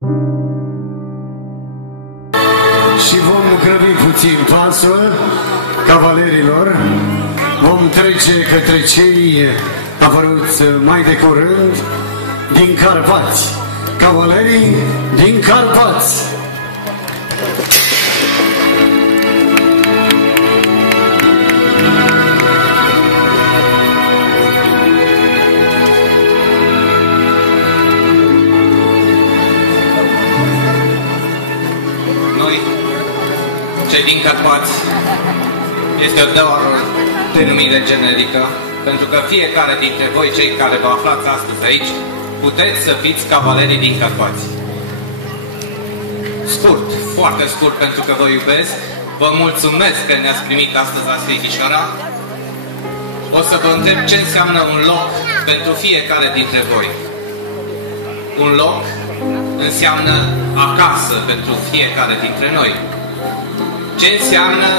Și vom grăbi puțin pasul cavalerilor. Vom trece către cei apăruți mai de curând din Carpați. Cavalerii din Carpați. Cei din Carpați este doar o denumire generică, pentru că fiecare dintre voi, cei care vă aflați astăzi aici, puteți să fiți cavalerii din Carpați. Scurt, foarte scurt, pentru că vă iubesc, vă mulțumesc că ne-ați primit astăzi la Sighișoara. O să vă întreb ce înseamnă un loc pentru fiecare dintre voi. Un loc înseamnă acasă pentru fiecare dintre noi. Ce înseamnă